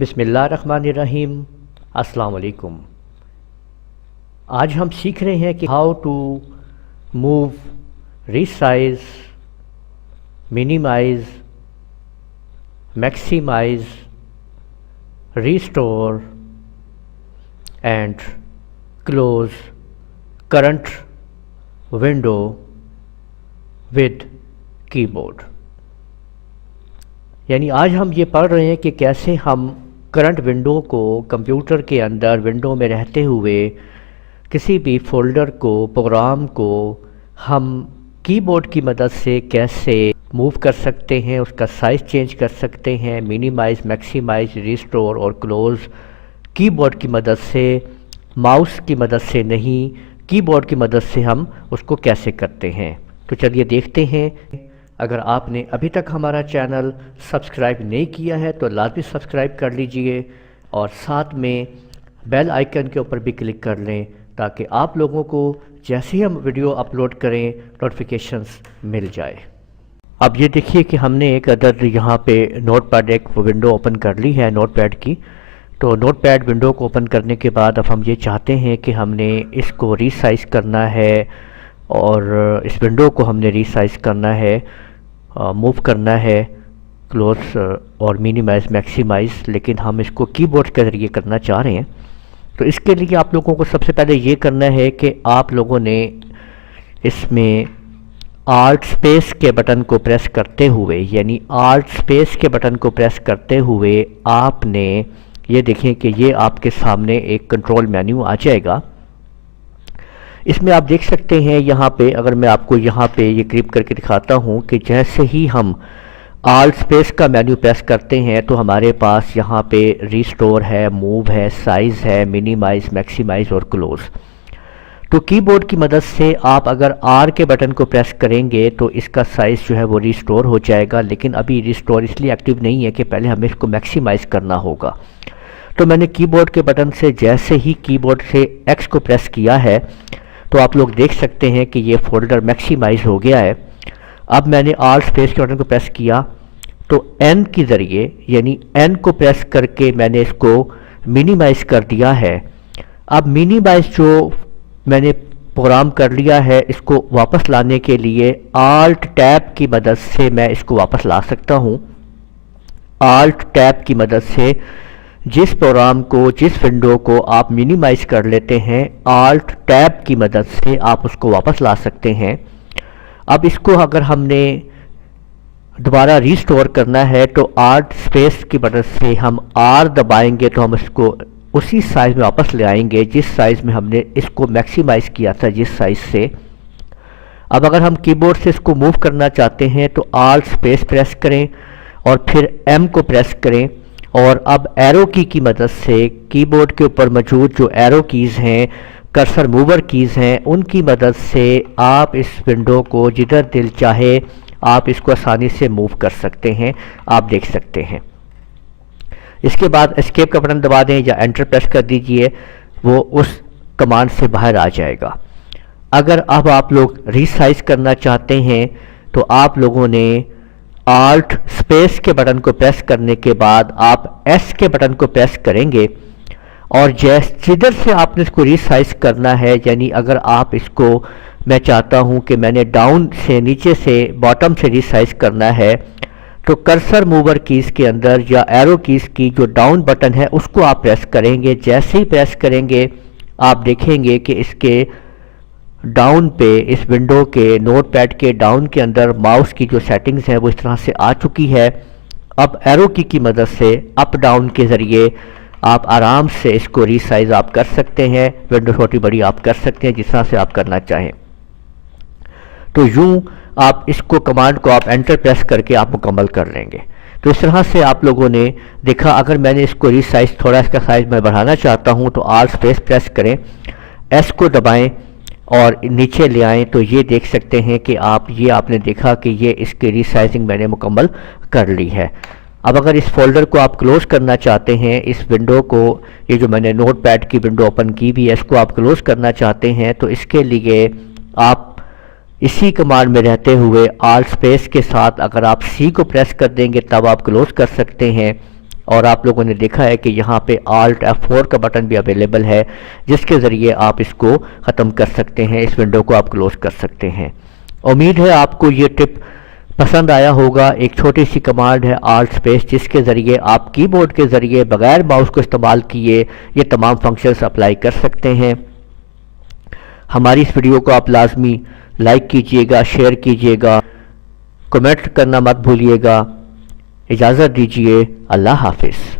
بسم اللہ الرحمن الرحیم۔ السلام علیکم۔ آج ہم سیکھ رہے ہیں کہ how to move, resize, minimise, maximise, restore and close current window with keyboard. یعنی آج ہم یہ پڑھ رہے ہیں کہ کیسے ہم کرنٹ ونڈو کو کمپیوٹر کے اندر ونڈو میں رہتے ہوئے کسی بھی فولڈر کو، پروگرام کو ہم کی بورڈ کی مدد سے کیسے موو کر سکتے ہیں، اس کا سائز چینج کر سکتے ہیں، منیمائز، میکسیمائز، ریسٹور اور کلوز کی بورڈ کی مدد سے، ماؤس کی مدد سے نہیں، کی بورڈ کی مدد سے ہم اس کو کیسے کرتے ہیں۔ تو چلیے دیکھتے ہیں۔ اگر آپ نے ابھی تک ہمارا چینل سبسکرائب نہیں کیا ہے تو لازمی سبسکرائب کر لیجئے اور ساتھ میں بیل آئیکن کے اوپر بھی کلک کر لیں تاکہ آپ لوگوں کو جیسے ہی ہم ویڈیو اپلوڈ کریں نوٹیفیکیشنز مل جائے۔ اب یہ دیکھیے کہ ہم نے ایک عدد یہاں پہ نوٹ پیڈ ایک ونڈو اوپن کر لی ہے نوٹ پیڈ کی۔ تو نوٹ پیڈ ونڈو کو اوپن کرنے کے بعد اب ہم یہ چاہتے ہیں کہ ہم نے اس کو ریسائز کرنا ہے اور اس ونڈو کو ہم نے ریسائز کرنا ہے، موو کرنا ہے، کلوز اور منیمائز، میکسیمائز، لیکن ہم اس کو کی بورڈ کے ذریعے کرنا چاہ رہے ہیں۔ تو اس کے لیے آپ لوگوں کو سب سے پہلے یہ کرنا ہے کہ آپ لوگوں نے اس میں آلٹ سپیس کے بٹن کو پریس کرتے ہوئے، یعنی آلٹ سپیس کے بٹن کو پریس کرتے ہوئے آپ نے یہ دیکھیں کہ یہ آپ کے سامنے ایک کنٹرول مینیو آ جائے گا۔ اس میں آپ دیکھ سکتے ہیں یہاں پہ، اگر میں آپ کو یہاں پہ یہ قریب کر کے دکھاتا ہوں کہ جیسے ہی ہم آل سپیس کا مینیو پریس کرتے ہیں تو ہمارے پاس یہاں پہ ریسٹور ہے، موو ہے، سائز ہے، منیمائز، میکسیمائز اور کلوز۔ تو کی بورڈ کی مدد سے آپ اگر آر کے بٹن کو پریس کریں گے تو اس کا سائز جو ہے وہ ریسٹور ہو جائے گا، لیکن ابھی ریسٹور اس لیے ایکٹیو نہیں ہے کہ پہلے ہمیں اس کو میکسیمائز کرنا ہوگا۔ تو میں نے کی بورڈ کے بٹن سے جیسے ہی کی بورڈ سے ایکس کو پریس کیا ہے تو آپ لوگ دیکھ سکتے ہیں کہ یہ فولڈر میکسیمائز ہو گیا ہے۔ اب میں نے آل سپیس کے بٹن کو پریس کیا تو این کے ذریعے، یعنی این کو پریس کر کے میں نے اس کو منیمائز کر دیا ہے۔ اب منیمائز جو میں نے پروگرام کر لیا ہے اس کو واپس لانے کے لیے آلٹ ٹیب کی مدد سے میں اس کو واپس لا سکتا ہوں۔ آلٹ ٹیب کی مدد سے جس پروگرام کو، جس ونڈو کو آپ منیمائز کر لیتے ہیں، آلٹ ٹیب کی مدد سے آپ اس کو واپس لا سکتے ہیں۔ اب اس کو اگر ہم نے دوبارہ ریسٹور کرنا ہے تو آلٹ سپیس کی مدد سے ہم آر دبائیں گے تو ہم اس کو اسی سائز میں واپس لے آئیں گے جس سائز میں ہم نے اس کو میکسیمائز کیا تھا، جس سائز سے۔ اب اگر ہم کی بورڈ سے اس کو موو کرنا چاہتے ہیں تو آلٹ سپیس پریس کریں اور پھر ایم کو پریس کریں اور اب ایرو کی مدد سے کی بورڈ کے اوپر موجود جو ایرو کیز ہیں، کرسر موور کیز ہیں، ان کی مدد سے آپ اس ونڈو کو جدھر دل چاہے آپ اس کو آسانی سے موو کر سکتے ہیں، آپ دیکھ سکتے ہیں۔ اس کے بعد اسکیپ کا بٹن دبا دیں یا انٹر پریس کر دیجئے، وہ اس کمانڈ سے باہر آ جائے گا۔ اگر اب آپ لوگ ریسائز کرنا چاہتے ہیں تو آپ لوگوں نے آلٹ سپیس کے بٹن کو پریس کرنے کے بعد آپ ایس کے بٹن کو پریس کریں گے اور جدھر سے آپ نے اس کو ریسائز کرنا ہے، یعنی اگر آپ اس کو، میں چاہتا ہوں کہ میں نے ڈاؤن سے، نیچے سے، باٹم سے ریسائز کرنا ہے تو کرسر موور کیز کے اندر یا ایرو کیز کی جو ڈاؤن بٹن ہے اس کو آپ پریس کریں گے۔ جیسے ہی پریس کریں گے آپ دیکھیں گے کہ اس کے ڈاؤن پہ، اس ونڈو کے نوٹ پیڈ کے ڈاؤن کے اندر ماؤس کی جو سیٹنگز ہیں وہ اس طرح سے آ چکی ہے۔ اب ایرو کی مدد سے اپ ڈاؤن کے ذریعے آپ آرام سے اس کو ریسائز آپ کر سکتے ہیں، ونڈو چھوٹی بڑی آپ کر سکتے ہیں جس طرح سے آپ کرنا چاہیں۔ تو یوں آپ اس کو کمانڈ کو آپ انٹر پریس کر کے آپ مکمل کر لیں گے۔ تو اس طرح سے آپ لوگوں نے دیکھا، اگر میں نے اس کو ریسائز، تھوڑا اس کا سائز میں بڑھانا چاہتا ہوں تو آل سپیس پریس کریں، ایس کو دبائیں اور نیچے لے آئیں تو یہ دیکھ سکتے ہیں کہ آپ نے دیکھا کہ یہ اس کی ریسائزنگ میں نے مکمل کر لی ہے۔ اب اگر اس فولڈر کو آپ کلوز کرنا چاہتے ہیں، اس ونڈو کو، یہ جو میں نے نوٹ پیڈ کی ونڈو اوپن کی بھی ہے، اس کو آپ کلوز کرنا چاہتے ہیں تو اس کے لیے آپ اسی کمانڈ میں رہتے ہوئے آل سپیس کے ساتھ اگر آپ سی کو پریس کر دیں گے تب آپ کلوز کر سکتے ہیں۔ اور آپ لوگوں نے دیکھا ہے کہ یہاں پہ Alt F4 کا بٹن بھی اویلیبل ہے، جس کے ذریعے آپ اس کو ختم کر سکتے ہیں، اس ونڈو کو آپ کلوز کر سکتے ہیں۔ امید ہے آپ کو یہ ٹپ پسند آیا ہوگا۔ ایک چھوٹی سی کمانڈ ہے Alt Space، جس کے ذریعے آپ کی بورڈ کے ذریعے بغیر ماؤس کو استعمال کیے یہ تمام فنکشنز اپلائی کر سکتے ہیں۔ ہماری اس ویڈیو کو آپ لازمی لائک کیجئے گا، شیئر کیجئے گا، کمنٹ کرنا مت بھولیے گا۔ اجازت دیجیے، اللہ حافظ۔